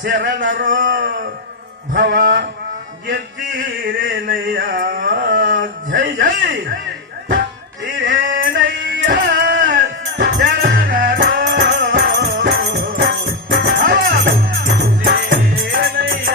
ಶರಣರೋ ಭವ ಗೆದ್ದಿರೇನಯ್ಯ ಜೈ ಜೈ ಹಿರೇನಯ್ಯ ಶರಣರೋ ಭವ ಗೆದ್ದಿರೇನಯ್ಯ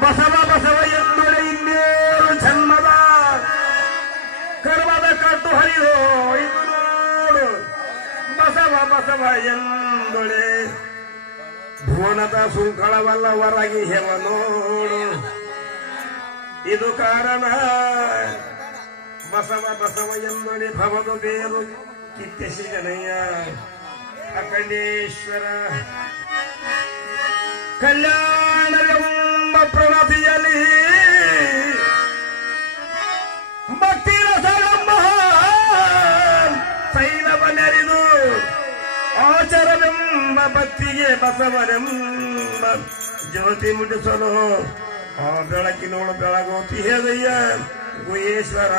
ಬಸವ ಬಸವ ಎಂದೊಡೆ ಇನ್ನೇರು ಜನ್ಮದ ಕರ್ಮದ ಕಟ್ಟು ಹರಿದು ಇದು ನೋಡು ಬಸವ ಬಸವ ಎಂದೊಡೆ ಭುವನದ ಸುಂಕಳವಲ್ಲ ಹೊರಗಿ ಹೆವ ನೋಡು ಇದು ಕಾರಣ ಬಸವ ಬಸವ ಎಂದೊಡೆ ಭವದ ಬೇರು ಕಿತ್ತೆಸಿ ಜನಯ್ಯ ಅಖಂಡೇಶ್ವರ ಕಲ್ಯಾಣವೆಂಬ ಪ್ರಣತಿಯಲ್ಲಿ ಭಕ್ತಿ ರಸವೆಂಬ ತೈಲವ ನೆರೆದು ಆಚರವೆಂಬ ಭಕ್ತಿಗೆ ಬಸವರೆಂಬ ಜ್ಯೋತಿ ಮುಟ್ಟಿಸಲು ಆ ಬೆಳಕಿನೋಳು ಬೆಳಗೋತಿ ಹೇದಯ್ಯ ಗುಹೇಶ್ವರ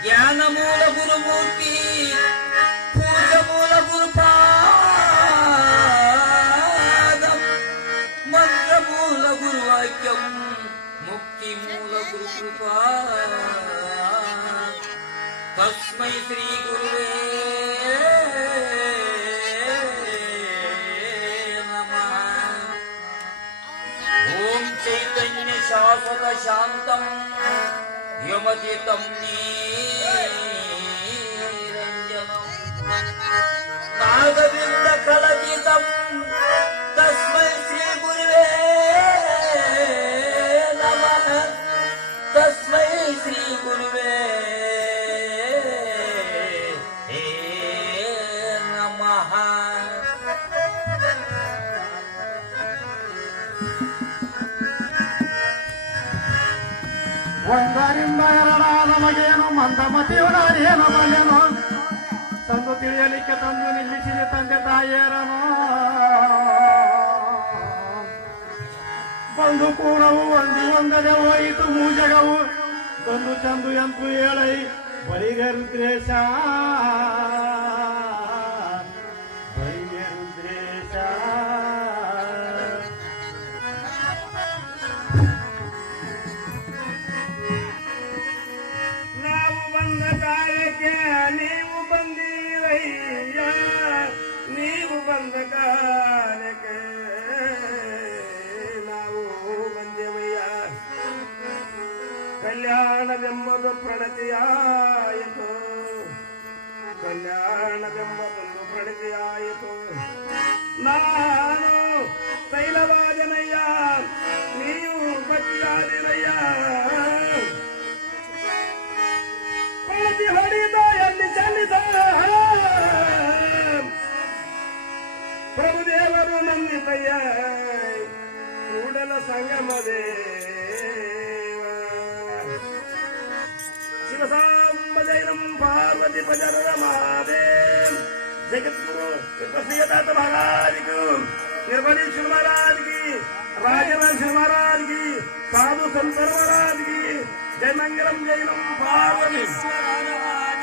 ಜ್ಞಾನ ಮೂಲ ಗುರುಮೂರ್ತಿ ಪೂಜ ಮೂಲ ಗುರುಪಾದ ಮಂತ್ರ ಮೂಲ ಗುರುವಾಕ್ಯಂ ಮುಕ್ತಿ ಮೂಲ ಗುರು ಕೃಪಾ ತಸ್ಮೈ ಶ್ರೀ ಗುರುವೇ ನಮಃ. ಓಂ ಚೈತನ್ಯ ಶಾಶ್ವತ ಶಾಂತಂ यमचितं निरञ्जनम् नागबिन्दकलकितं तस्मै श्रीगुरुवे नमः तस्मै श्रीगुरुवे नमः ಒಂದರಿಂದ ಎರಡ ನಮಗೇನು ಮಂದಮತಿಯುಡೇನು ಬಲ್ಲೆನು ತಂದು ತಿಳಿಯಲಿಕ್ಕೆ ತಂದು ನಿಲ್ಲಿಸಿದ ತಂದೆ ತಾಯಿಯರನು ಬಂದು ಕೂಡವು ಒಂದದೆ ಹೋಯಿತು ಮೂಜಗವು ತಂದು ಚಂದು ಎಂತು ಹೇಳೈ ಬಳಿಗೆ ರುದ್ರೇಶ ಬಳಿಗೆ ರುದ್ರೇಶ ನಾವು ಬಂದ ಕಾಲಕ್ಕೆ ನೀವು ಬಂದೀರಯ್ಯ ನೀವು ಬಂದ ಕಾಲಕ್ಕೆ ನಾವು ಬಂದೆವಯ್ಯ ಕಲ್ಯಾಣವೆಂಬುದು ಪ್ರಣತಿಯಾಯಿತು ಕಲ್ಯಾಣವೆಂಬುದೊಂದು ಪ್ರಣತಿಯಾಯಿತು ನಾನು ತೈಲವಾದನಯ್ಯ ನೀವು ಭಕ್ತಿಯಾದಿರಯ್ಯ ಹೊಡಿದ ಎಲ್ಲಿ ಚಲಿದ ಪ್ರಭುದೇವರು ನಂದಿತಯ್ಯ ಕೂಡಲ ಸಂಗಮದೇವ ಶಿವಸಾಂಬಜೈನಂ ಪಾರ್ವತಿ ಭಜರ ಮಹಾದೇವ್ ಜಗದ್ಗುರು ಶ್ರೀದಾತ महाराज की निर्मलेश्वर महाराज की राजराजेश्वर महाराज की साधु संतर महाराज की जय मंगलम जैनम पार्वती महाराज